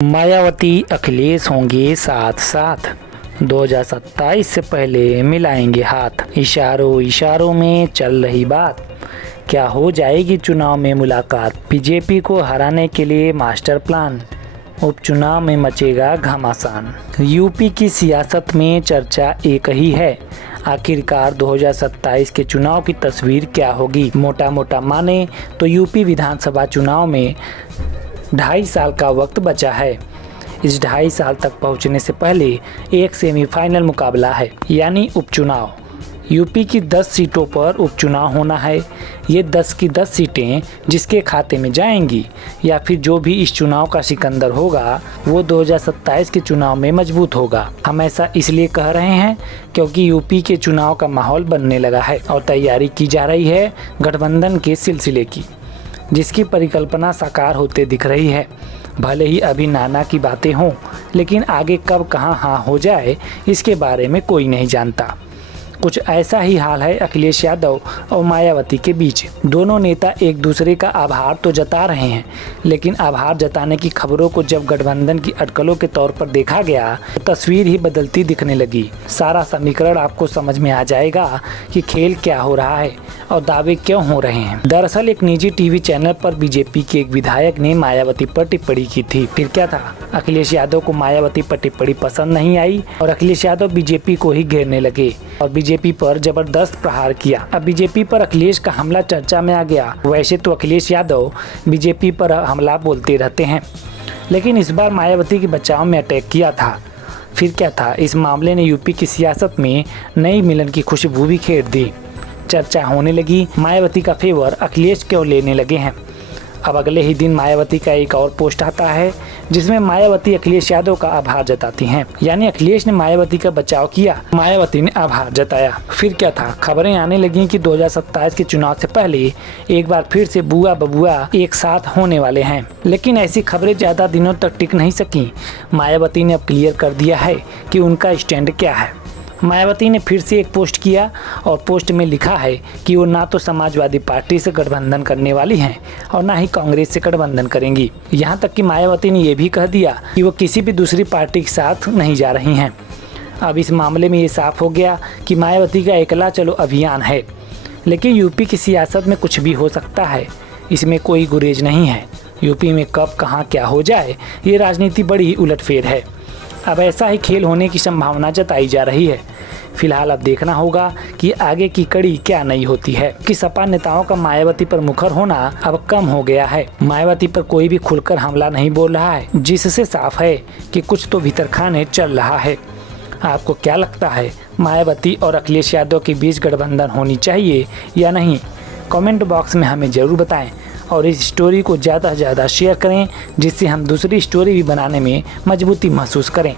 मायावती अखिलेश होंगे साथ साथ, 2027 से पहले मिलाएंगे हाथ। इशारों इशारों में चल रही बात, क्या हो जाएगी चुनाव में मुलाकात। बीजेपी को हराने के लिए मास्टर प्लान, उपचुनाव में मचेगा घमासान। यूपी की सियासत में चर्चा एक ही है, आखिरकार 2027 के चुनाव की तस्वीर क्या होगी। मोटा मोटा माने तो यूपी विधानसभा चुनाव में 2.5 साल का वक्त बचा है। इस 2.5 साल तक पहुंचने से पहले एक सेमीफाइनल मुकाबला है, यानी उपचुनाव। यूपी की 10 सीटों पर उपचुनाव होना है। ये 10 की 10 सीटें जिसके खाते में जाएंगी, या फिर जो भी इस चुनाव का सिकंदर होगा वो 2027 के चुनाव में मजबूत होगा। हम ऐसा इसलिए कह रहे हैं क्योंकि यूपी के चुनाव का माहौल बनने लगा है और तैयारी की जा रही है गठबंधन के सिलसिले की, जिसकी परिकल्पना साकार होते दिख रही है। भले ही अभी नाना की बातें हों, लेकिन आगे कब कहां हाँ हो जाए इसके बारे में कोई नहीं जानता। कुछ ऐसा ही हाल है अखिलेश यादव और मायावती के बीच। दोनों नेता एक दूसरे का आभार तो जता रहे हैं, लेकिन आभार जताने की खबरों को जब गठबंधन की अटकलों के तौर पर देखा गया तो तस्वीर ही बदलती दिखने लगी। सारा समीकरण आपको समझ में आ जाएगा कि खेल क्या हो रहा है और दावे क्यों हो रहे हैं। दरअसल एक निजी टीवी चैनल पर बीजेपी के एक विधायक ने मायावती पर टिप्पणी की थी। फिर क्या था, अखिलेश यादव को मायावती पर टिप्पणी पसंद नहीं आई और अखिलेश यादव बीजेपी को ही घेरने लगे और बीजेपी पर जबरदस्त प्रहार किया। अब बीजेपी पर अखिलेश का हमला चर्चा में आ गया। वैसे तो अखिलेश यादव बीजेपी पर हमला बोलते रहते हैं, लेकिन इस बार मायावती के बचाव में अटैक किया था। फिर क्या था, इस मामले ने यूपी की सियासत में नई मिलन की खुशबू भी खेर दी। चर्चा होने लगी, मायावती का फेवर अखिलेश क्यों लेने लगे हैं। अब अगले ही दिन मायावती का एक और पोस्ट आता है जिसमें मायावती अखिलेश यादव का आभार जताती हैं, यानी अखिलेश ने मायावती का बचाव किया, मायावती ने आभार जताया। फिर क्या था, खबरें आने लगी कि 2027 के चुनाव से पहले एक बार फिर से बुआ बबुआ एक साथ होने वाले हैं। लेकिन ऐसी खबरें ज्यादा दिनों तक टिक नहीं सकी। मायावती ने अब क्लियर कर दिया है कि उनका स्टैंड क्या है। मायावती ने फिर से एक पोस्ट किया और पोस्ट में लिखा है कि वो ना तो समाजवादी पार्टी से गठबंधन करने वाली हैं और ना ही कांग्रेस से गठबंधन करेंगी। यहाँ तक कि मायावती ने ये भी कह दिया कि वो किसी भी दूसरी पार्टी के साथ नहीं जा रही हैं। अब इस मामले में ये साफ हो गया कि मायावती का एकला चलो अभियान है। लेकिन यूपी की सियासत में कुछ भी हो सकता है, इसमें कोई गुरेज नहीं है। यूपी में कब कहाँ क्या हो जाए, ये राजनीति बड़ी उलटफेर है। अब ऐसा ही खेल होने की संभावना जताई जा रही है। फिलहाल अब देखना होगा कि आगे की कड़ी क्या नहीं होती है कि सपा नेताओं का मायावती पर मुखर होना अब कम हो गया है। मायावती पर कोई भी खुलकर हमला नहीं बोल रहा है, जिससे साफ है कि कुछ तो भीतरखाने चल रहा है। आपको क्या लगता है, मायावती और अखिलेश यादव के बीच गठबंधन होनी चाहिए या नहीं? कमेंट बॉक्स में हमें ज़रूर बताएं और इस स्टोरी को ज़्यादा से ज़्यादा शेयर करें, जिससे हम दूसरी स्टोरी भी बनाने में मजबूती महसूस करें।